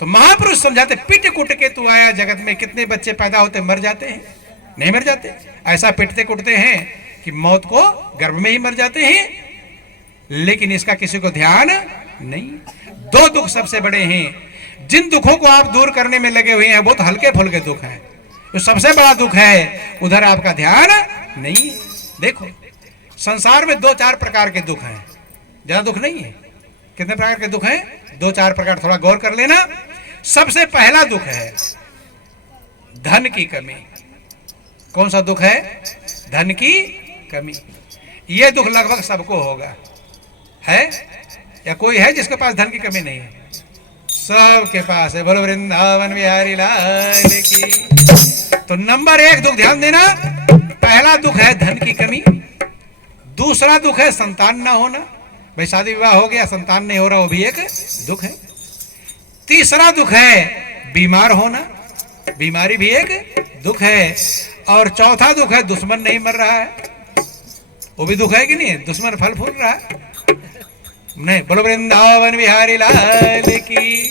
तो महापुरुष समझाते, पिट कुट के तू आया जगत में, कितने बच्चे पैदा होते मर जाते हैं, नहीं मर जाते, ऐसा पिटते कुटते हैं कि मौत को गर्भ में ही मर जाते हैं, लेकिन इसका किसी को ध्यान नहीं। दो दुख सबसे बड़े हैं, जिन दुखों को आप दूर करने में लगे हुए हैं बहुत हल्के फुल्के दुख हैं, जो सबसे बड़ा दुख है उधर आपका ध्यान नहीं। देखो संसार में 2-4 प्रकार के दुख हैं, ज्यादा दुख नहीं है। कितने प्रकार के दुख हैं? 2-4 प्रकार, थोड़ा गौर कर लेना। सबसे पहला दुख है धन की कमी। कौन सा दुख है? धन की कमी। यह दुख लगभग सबको होगा, है या कोई है जिसके पास धन की कमी नहीं है? सबके पास है। बोलो वृंदावन बिहारी लाल की। तो नंबर 1 दुख ध्यान देना, पहला दुख है धन की कमी। दूसरा दुख है संतान ना होना। भाई शादी विवाह हो गया, संतान नहीं हो रहा, वो भी एक दुख है। तीसरा दुख है बीमार होना, बीमारी भी एक दुख है। और चौथा दुख है दुश्मन नहीं मर रहा है, वो भी दुख है कि नहीं? दुश्मन फल फूल रहा है नहीं। बोलो वृंदावन बिहारी लाल की।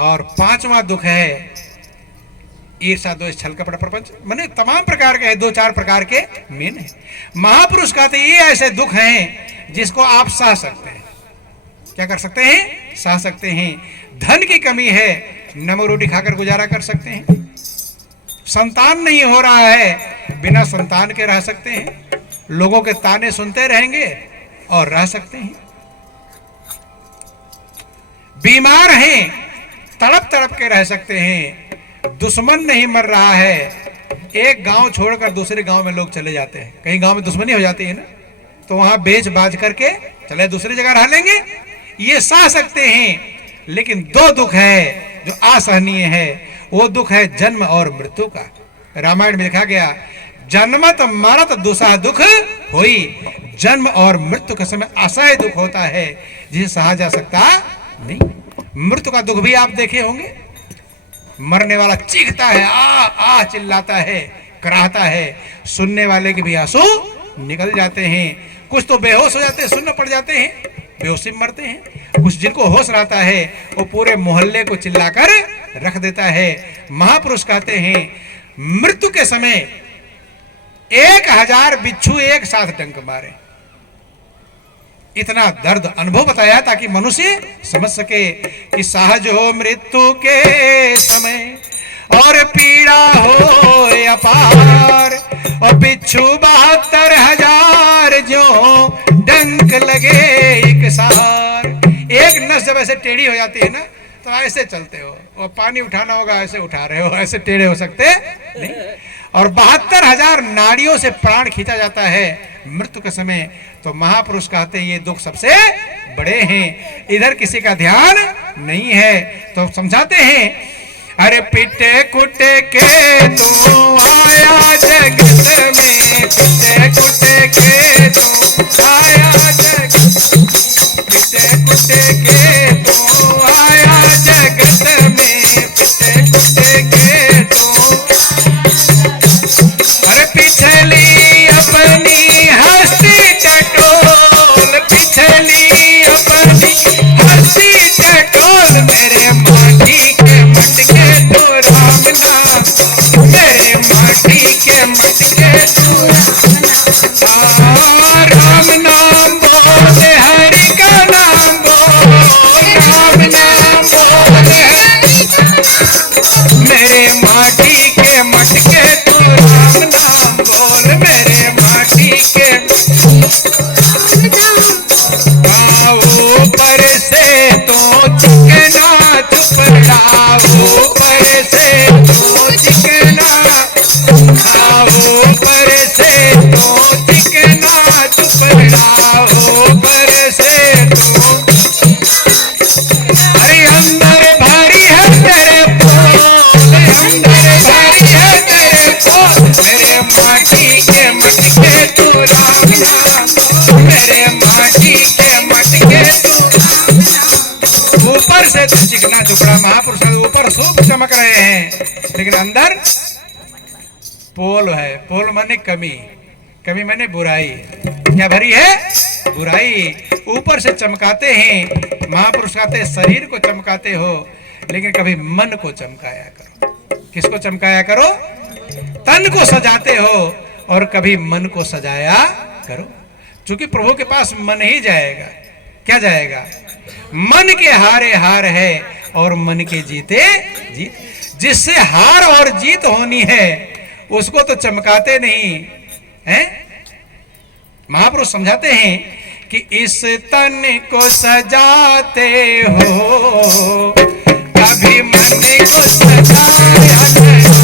और 5वां दुख है ईर्षा द्वेष छल कपट प्रपंच। माने तमाम प्रकार के 2-4 प्रकार के मेन है। महापुरुष कहते ये ऐसे दुख हैं जिसको आप सह सकते हैं। क्या कर सकते हैं? सह सकते हैं। धन की कमी है, नमक रोटी खाकर गुजारा कर सकते हैं। संतान नहीं हो रहा है, बिना संतान के रह सकते हैं। लोगों के ताने सुनते रहेंगे और रह सकते हैं। बीमार हैं, तड़प तड़प के रह सकते हैं। दुश्मन नहीं मर रहा है, एक गांव छोड़कर दूसरे गांव में लोग चले जाते हैं। कहीं गांव में दुश्मनी हो जाती है ना, तो वहां बेच बाज करके चले दूसरी जगह रह लेंगे, ये सह सकते हैं। लेकिन 2 दुख है जो असहनीय है, वो दुख है जन्म और मृत्यु का। रामायण में लिखा गया, जन्मत मरत दुसह दुख होई। जन्म और मृत्यु के समय असह्य दुख होता है जिसे सहा जा सकता नहीं। मृत्यु का दुख भी आप देखे होंगे, मरने वाला चीखता है, आ आ चिल्लाता है, कराहता है, सुनने वाले के भी आंसू निकल जाते हैं। कुछ तो बेहोश हो जाते हैं, सुन्न पड़ जाते हैं, बेहोशी में मरते हैं। कुछ जिनको होश रहता है वो पूरे मोहल्ले को चिल्लाकर रख देता है। महापुरुष कहते हैं मृत्यु के समय 1000 बिच्छू एक साथ डंक मारे। इतना दर्द अनुभव बताया ताकि मनुष्य समझ सके कि सहज हो मृत्यु के समय और पीड़ा हो अपार, और बिच्छू 72,000 जो डंक लगे एक सार। एक नस जब ऐसे टेढ़ी हो जाती है ना, तो ऐसे चलते हो, और पानी उठाना होगा ऐसे उठा रहे हो, ऐसे टेढ़े हो सकते नहीं। और 72,000 नाड़ियों से प्राण खींचा जाता है मृत्यु के समय। तो महापुरुष कहते हैं ये दुख सबसे बड़े हैं, इधर किसी का ध्यान नहीं है। तो समझाते हैं, अरे पिटे कुटे के तू आया जगत में, पिटे कुटे के तू आया जगत, पिटे कुटे के तू आया जगत में, पिटे कुटे के तू। अरे पिछली अपनी हस्ती टटोल, पिछली अपनी हस्ती टटोल, मेरे माटी के मटके तू राम नाम, मेरे माटी के मटके तू राम नाम बोल, हरि का नाम बोल, राम नाम बोल, मेरे माटी के मटके तू राम नाम बोल, मेरे माटी के। ऊपर से तो चिकना चुप रहा, ऊपर से तो चिकना, ऊपर से तो चिकना चुप रहा, ऊपर से तो। अरे अंदर भारी है तेरे बोल, अंदर भारी है तेरे बोल, मेरे माटी के मटके तू राम नाम, मेरे माटी के मटके तू। ऊपर से तो चिकना चुपड़ा, महापुरुष ऊपर सूप चमक रहे हैं, लेकिन अंदर पोल है। पोल माने कमी, कमी माने बुराई। क्या भरी है? बुराई ऊपर से चमकाते हैं। महापुरुष कहते हैं शरीर को चमकाते हो, लेकिन कभी मन को चमकाया करो। किसको चमकाया करो? तन को सजाते हो और कभी मन को सजाया करो। क्योंकि प्रभु के पास मन ही जाएगा। क्या जाएगा? मन के हारे हार है और मन के जीते जीत। जिससे हार और जीत होनी है उसको तो चमकाते नहीं हैं। महापुरुष समझाते हैं कि इस तन को सजाते हो, कभी मन को सजाया करो।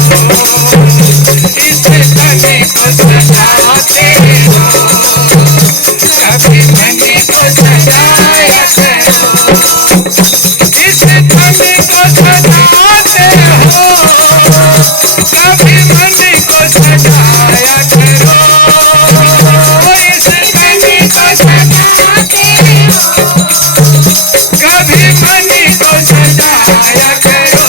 इस तन को सजाते हो, कभी मन को सजाया करो। इस तन को सजाते हो, कभी मन को सजाया करो। कभी मन को सजाया करो।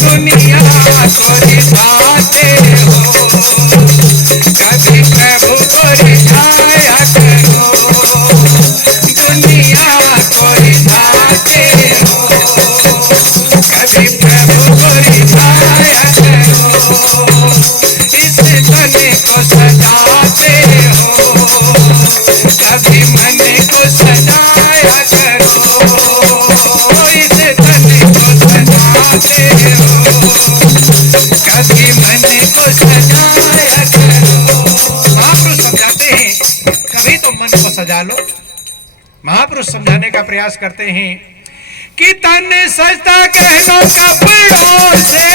दुनिया को रिझाते हो, कभी प्रभु को रिझाया करो। दुनिया को रिझाते हो, कभी प्रभु को रिझाया करो। इस तन को सजाते हो, कभी मन को सजाया करो। इस तन को सजाते हो, कभी मन को सजाया करो। महापुरुष समझाते हैं कभी तो मन को सजा लो। महापुरुष समझाने का प्रयास करते हैं कि तन सजता गहनों कपड़ों से,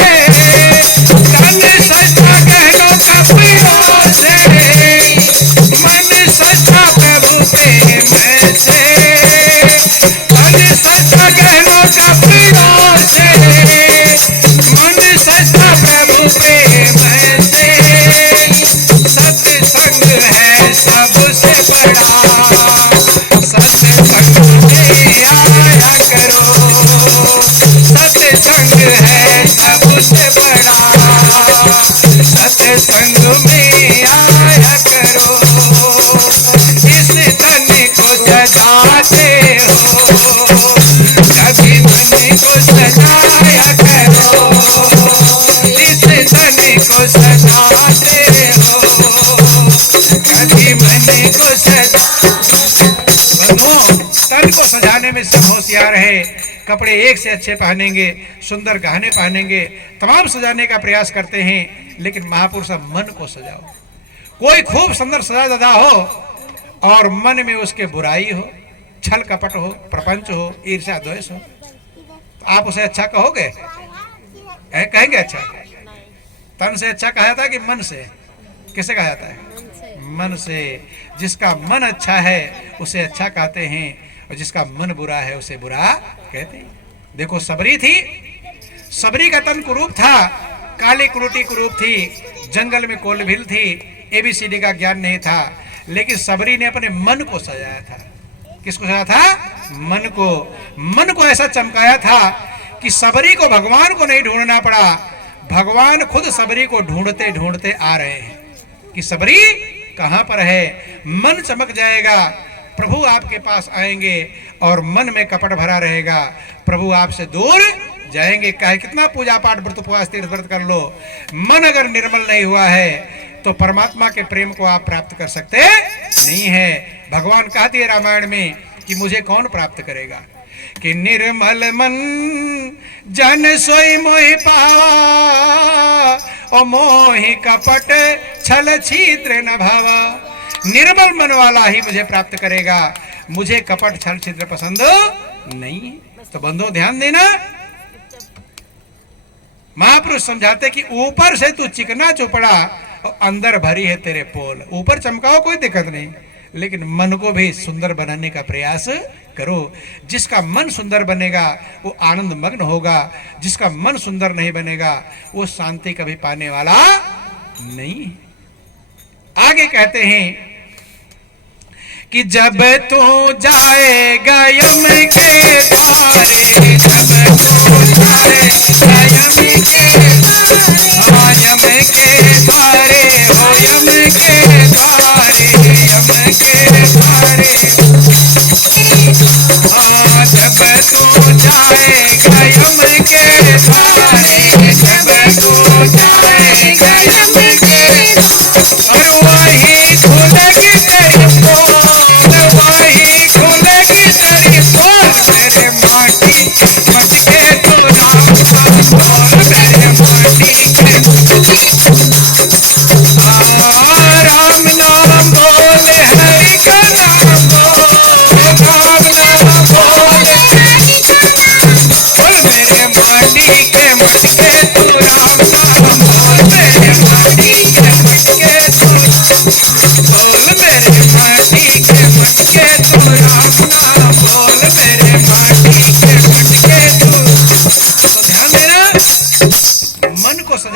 तन सजता गहनों कपड़ों से, मन सजता प्रभु प्रेम से। तन सजता गहनों कपड़ों से, मन सजता प्रभु प्रेम से। सत्संग है सबसे बड़ा, सत्संग में आया करो। सत्संग है सबसे बड़ा, सत्संग में आया करो। इस तन को सजाते हो, कभी मन को सजाया करो। इस तन को सजाते हो, कभी मन को सजा। तन को सजाने में सब होशियार है। कपड़े एक से अच्छे पहनेंगे, सुंदर गहने पहनेंगे, तमाम सजाने का प्रयास करते हैं। लेकिन महापुरुष मन को सजाओ। कोई खूब सुंदर सजा ददा हो और मन में उसके बुराई हो, छल कपट हो, प्रपंच हो, ईर्ष्या द्वेष हो, तो आप उसे अच्छा कहोगे? कहेंगे अच्छा? तन से अच्छा कहा जाता है कि मन से? किसे कहा जाता है? मन से। जिसका मन अच्छा है उसे अच्छा कहते हैं, और जिसका मन बुरा है उसे बुरा कहते हैं। देखो सबरी थी, सबरी का तन कुरूप था, काली कुरूटी कुरूप थी, जंगल में कोलभिल थी, एबीसीडी का ज्ञान नहीं था। लेकिन सबरी ने अपने मन को सजाया था। किसको सजाया था? मन को ऐसा चमकाया था कि सबरी को भगवान को नहीं ढूंढना पड़ा, भगवान खुद सबरी को ढूंढते ढूंढते आ रहे हैं कि सबरी कहां पर है। मन चमक जाएगा, प्रभु आपके पास आएंगे और मन में कपट भरा रहेगा, प्रभु आपसे दूर जाएंगे। काहे कितना पूजा पाठ व्रत उपवास तीर्थ व्रत कर लो, मन अगर निर्मल नहीं हुआ है तो परमात्मा के प्रेम को आप प्राप्त कर सकते नहीं है। भगवान कहते हैं रामायण में कि मुझे कौन प्राप्त करेगा, कि निर्मल मन जन सोई मोहि पावा, और मोहि कपट छल छिद्र न भावा। निर्मल मन वाला ही मुझे प्राप्त करेगा, मुझे कपट छल छिद्र पसंद नहीं। तो बंधुओं ध्यान देना, महापुरुष समझाते कि ऊपर से तू चिकना चुपड़ा और अंदर भरी है तेरे पोल। ऊपर चमकाओ कोई दिक्कत नहीं, लेकिन मन को भी सुंदर बनाने का प्रयास करो। जिसका मन सुंदर बनेगा वो आनंद मग्न होगा, जिसका मन सुंदर नहीं बनेगा वो शांति कभी पाने वाला नहीं। आगे कहते हैं कि जब तू जाएगा यम के द्वारे, जब तू जाएगा यम के द्वारे, यम के द्वारे हो, यम के द्वारे, यम के द्वारे।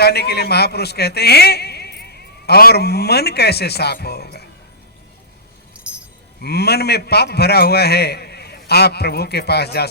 छुड़ाने के लिए महापुरुष कहते हैं और मन कैसे साफ होगा? मन में पाप भरा हुआ है, आप प्रभु के पास जा